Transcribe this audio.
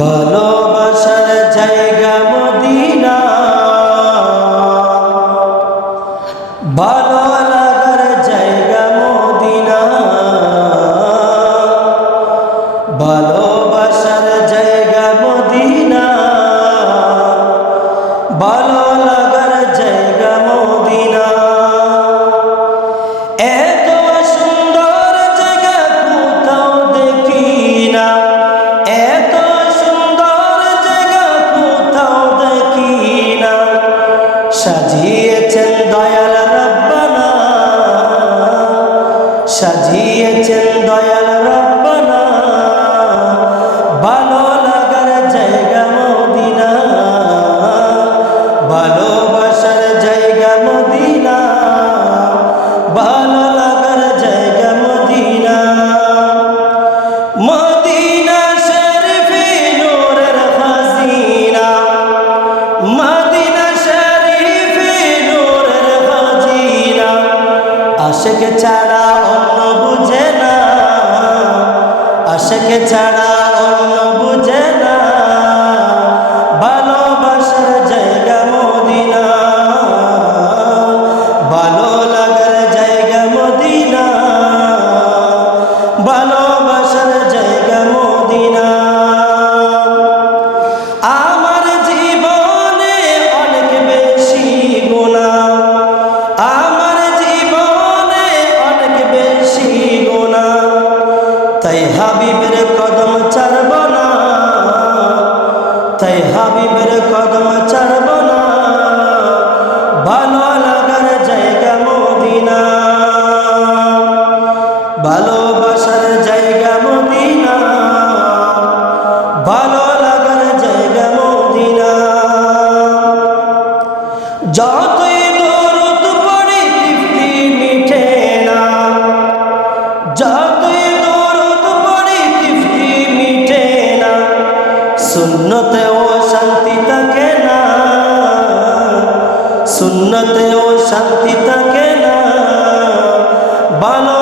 ভালোবাসার জায়গা মদিনা, ভালো লাগার জায়গা মদিনা, ভালোবাসার জায়গা মদিনা, ভালো লাগার জায়গা মদিনা। এত সুন্দর জায়গা কোথাও দেখি না, এত সুন্দর জায়গা কোথাও দেখি না। সাজিয়েছেন দয়াল রব্বানা, সাজিয়েছেন দয়াল রব্বানা, ভালো লাগার জায়গা মদিনা, ভালোবাসার জায়গা মদিনা, ভালো লাগার জায়গা মদিনা। মদিনা শরীফে নূরের খাজিনা, মদিনা শরীফে নূরের খাজিনা। আশিক ছাড়া অন্য বুঝে না, আশিক ছাড়া অন্য বুঝে না, ভালোবাসার জায়গা মদিনা, ভালো লাগার জায়গা মদিনা, ভালোবাসার জায়গা মদিনা। আমার জীবনে অনেক বেশি গুনাহ, আমার জীবনে অনেক বেশি গুনাহ, তাই হাবিবের কদম ছাড়ব না, তাই হাবিবের কদম ছাড়ব না, ভালো লাগার জায়গা মদিনা, ভালোবাসার জায়গা মদিনা, ভালো লাগার জায়গা মদিনা। যতই দরুদ পড়ি তৃপ্তি মিটে না, যতই দরুদ পড়ি তৃপ্তি মিটে না, সুন্নতেও শান্তি থাকে না, সুন্নতেও শান্তি থাকে না, ভালো